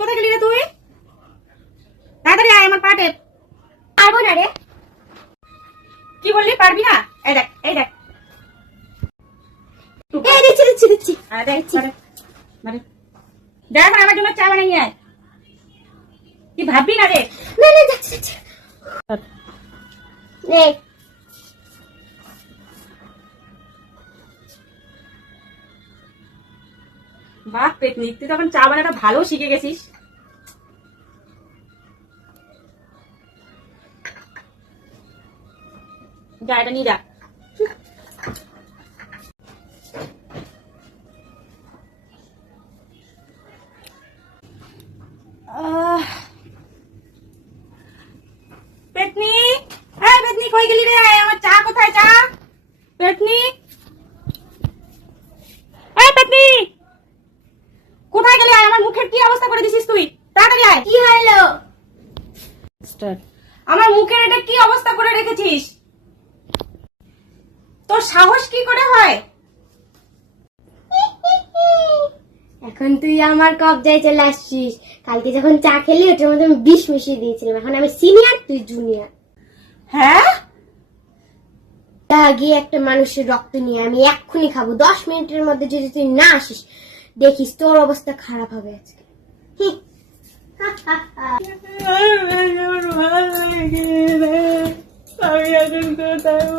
কোথায় গেলি রে তুই? তাড়াতাড়ি আয়, আমার পাটে। পারবো না রে। কি বললি, পারবি না? এই দেখ, এই দেখ। এই দিচ্ছি দিচ্ছি দিচ্ছি। দেখ আমার জন্য চা বানিয়ে নিয়ে আয়। কি ভাববি না রে? না না যাচ্ছি যাচ্ছি। নে বাহ পেতনি, তুই তখন চা বানাটা ভালো শিখে গেছিস। যা এটা নিয়ে যা। পেতনি, হ্যাঁ পেতনি কই গেলি রে? আমার চা কোথায়? চা পেতনি, এই পেতনি কোথায় গেলি? আমার মুখের কি অবস্থা করে দিছিস তুই? তাড়াতাড়ি আয়। কি হলো? আমার মুখের এটা কি অবস্থা করে রেখেছিস? তোর সাহস কি করে হয়? এখন তুই আমার কবজায় চলে আসছিস। কালকে যখন চা খেলি ওটার মধ্যে আমি বিষ মিশিয়ে দিয়েছিলাম। এখন আমি সিনিয়র, তুই জুনিয়র। হ্যাঁ, গিয়ে একটা মানুষের রক্ত নিয়ে আমি এক্ষুনি খাবো। 10 মিনিটের মধ্যে যদি তুই না আসিস, দেখিস তোর অবস্থা খারাপ হবে আজকে। আমি এখন কোথায় পাবো?